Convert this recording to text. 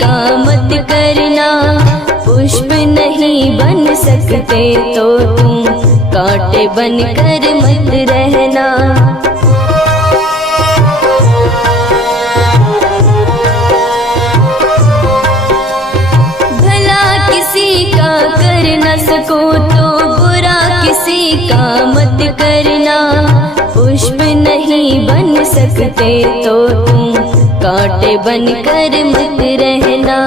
का मत करना, पुष्प नहीं बन सकते तो तुम कांटे बनकर मत रहना। भला किसी का कर न सको तो बुरा किसी का मत करना, पुष्प नहीं बन सकते तो तुम कांटे बनकर मत रहना।